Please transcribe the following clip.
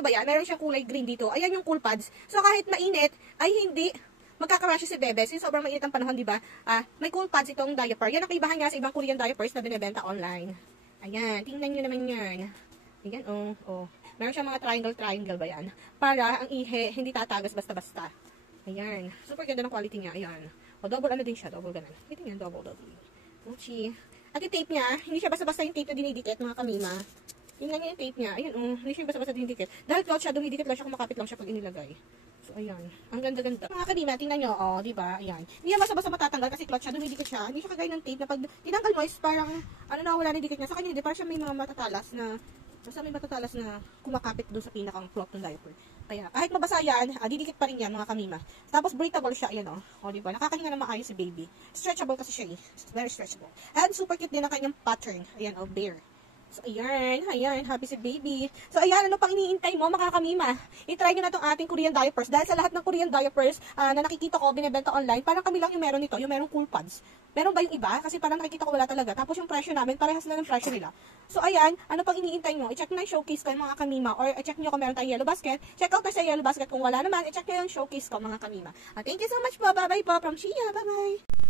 ba yan? Meron siyang kulay green dito. Ayan yung cool pads. So, kahit mainit, ay hindi magkakarash si bebe. Since sobrang mainit ang panahon, diba? May cool pads itong diaper. Yan ang kaibahan nga sa ibang Korean diapers na binibenta online. Ayan, tingnan nyo naman yan. Ayan, oh. Meron siyang mga triangle ba yan? Para ang ihe, hindi tatagas basta-basta. Ayan. Super ganda ng quality niya. Ayan. O, double ano din siya. Double ganun. Tingnan, double. Mochi. At yung tape niya, hindi siya basta-basta yung tape na dinidikit, mga kamima. Tingnan niyo yung tape niya. Ayan, hindi siya basta-basta dinidikit. Dahil cloth siya, dumidikit lang siya, kumakapit lang siya pag inilagay. So, ayan. Ang ganda-ganda. Mga kamima, tingnan nyo, diba? Ayan. Hindi yan basta-basta matatanggal kasi cloth siya, dumidikit siya. Hindi siya kagaya ng tape na pag tinanggal mo is parang, nawala na dikit niya. Sa kanya, hindi, parang siya may mga matatalas na, kumakapit doon sa pinakang cloth ng diaper. Kaya, kahit mabasa yan, didikit pa rin yan, mga kamima. Tapos, breathable siya, ayan, diba? Nakakahinga na maayos si baby. Stretchable kasi siya, very stretchable. And, super cute din ang kanyang pattern. Ayan, bear. So, ayan, happy si baby. So, ayan, ano pang iniintay mo, mga kamima? I-try nyo na itong ating Korean diapers. Dahil sa lahat ng Korean diapers na nakikita ko, binibenta online, parang kami lang yung meron nito, yung merong cool pads. Meron ba yung iba? Kasi parang nakikita ko wala talaga. Tapos yung presyo namin, parehas na ng presyo nila. So, ayan, ano pang iniintay nyo? I-check na yung showcase ko, mga kamima. Or i-check nyo kung meron tayong yellow basket. Check out na sa yellow basket. Kung wala naman, i-check nyo yung showcase ko, mga kamima. Thank you so much po. Bye-bye po from Shia. Bye-bye.